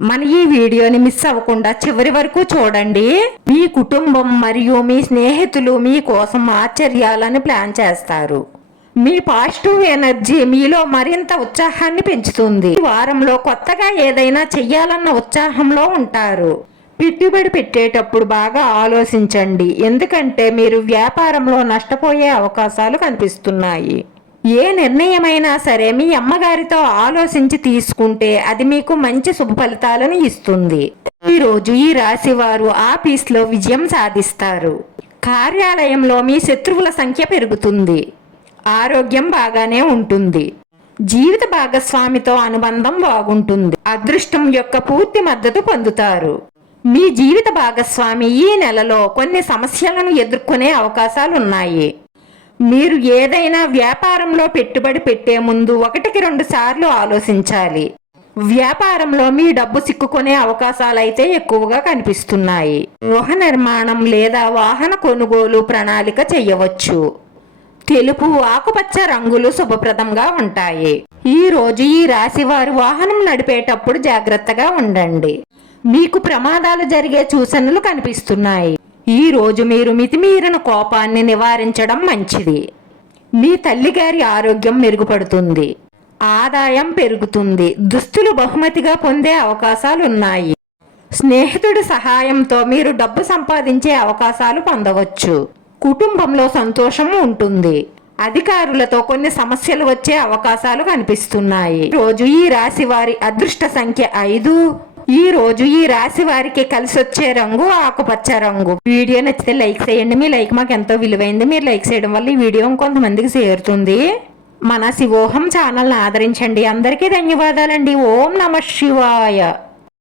మన ఈ వీడియోని మిస్ అవ్వకుండా చివరి వరకు చూడండి. మీ కుటుంబం మరియు మీ స్నేహితులు మీ కోసం ఆశ్చర్యాలను ప్లాన్ చేస్తారు. మీ పాజిటివ్ ఎనర్జీ మీలో మరింత ఉత్సాహాన్ని పెంచుతుంది. వారంలో కొత్తగా ఏదైనా చెయ్యాలన్న ఉత్సాహంలో ఉంటారు. పెట్టుబడి పెట్టేటప్పుడు బాగా ఆలోచించండి. ఎందుకంటే మీరు వ్యాపారంలో నష్టపోయే అవకాశాలు కనిపిస్తున్నాయి. ఏ నిర్ణయమైనా సరే మీ అమ్మగారితో ఆలోచించి తీసుకుంటే అది మీకు మంచి శుభ ఫలితాలను ఇస్తుంది. ఈరోజు ఈ రాశి వారు ఆఫీస్లో విజయం సాధిస్తారు. కార్యాలయంలో మీ శత్రువుల సంఖ్య పెరుగుతుంది. ఆరోగ్యం బాగానే ఉంటుంది. జీవిత భాగస్వామితో అనుబంధం బాగుంటుంది. అదృష్టం యొక్క పూర్తి మద్దతు పొందుతారు. మీ జీవిత భాగస్వామి ఈ నెలలో కొన్ని సమస్యలను ఎదుర్కొనే అవకాశాలు ఉన్నాయి మీరు ఏదైనా వ్యాపారంలో పెట్టుబడి పెట్టే ముందు ఒకటికి రెండు సార్లు ఆలోచించాలి. వ్యాపారంలో మీ డబ్బు సిక్కుకునే అవకాశాలైతే ఎక్కువగా కనిపిస్తున్నాయి. గృహ నిర్మాణం లేదా వాహన కొనుగోలు ప్రణాళిక చేయవచ్చు. తెలుపు ఆకుపచ్చ రంగులు శుభప్రదంగా ఉంటాయి. ఈ రోజు ఈ రాశి వారు వాహనం నడిపేటప్పుడు జాగ్రత్తగా ఉండండి. మీకు ప్రమాదాలు జరిగే సూచనలు కనిపిస్తున్నాయి. ఈరోజు మీరు మితిమీరిన కోపాన్ని నివారించడం మంచిది. మీ తల్లిగారి ఆరోగ్యం మెరుగుపడుతుంది. ఆదాయం పెరుగుతుంది. దుస్తులు బహుమతిగా పొందే అవకాశాలు ఉన్నాయి స్నేహితుడి సహాయంతో మీరు డబ్బు సంపాదించే అవకాశాలు పొందవచ్చు. కుటుంబంలో సంతోషం ఉంటుంది. అధికారులతో కొన్ని సమస్యలు వచ్చే అవకాశాలు కనిపిస్తున్నాయి. రోజు ఈ రాశి వారి అదృష్ట సంఖ్య ఐదు. ఈ రోజు ఈ రాశి వారికి కలిసి వచ్చే రంగు ఆకుపచ్చ రంగు. వీడియో నచ్చితే లైక్ చేయండి. మీ లైక్ మాకు ఎంతో విలువైంది. మీరు లైక్ చేయడం వల్ల ఈ వీడియో కొంతమందికి చేరుతుంది. మన శివోహం ఛానల్ని ఆదరించండి. అందరికీ ధన్యవాదాలండి. ఓం నమ శివాయ.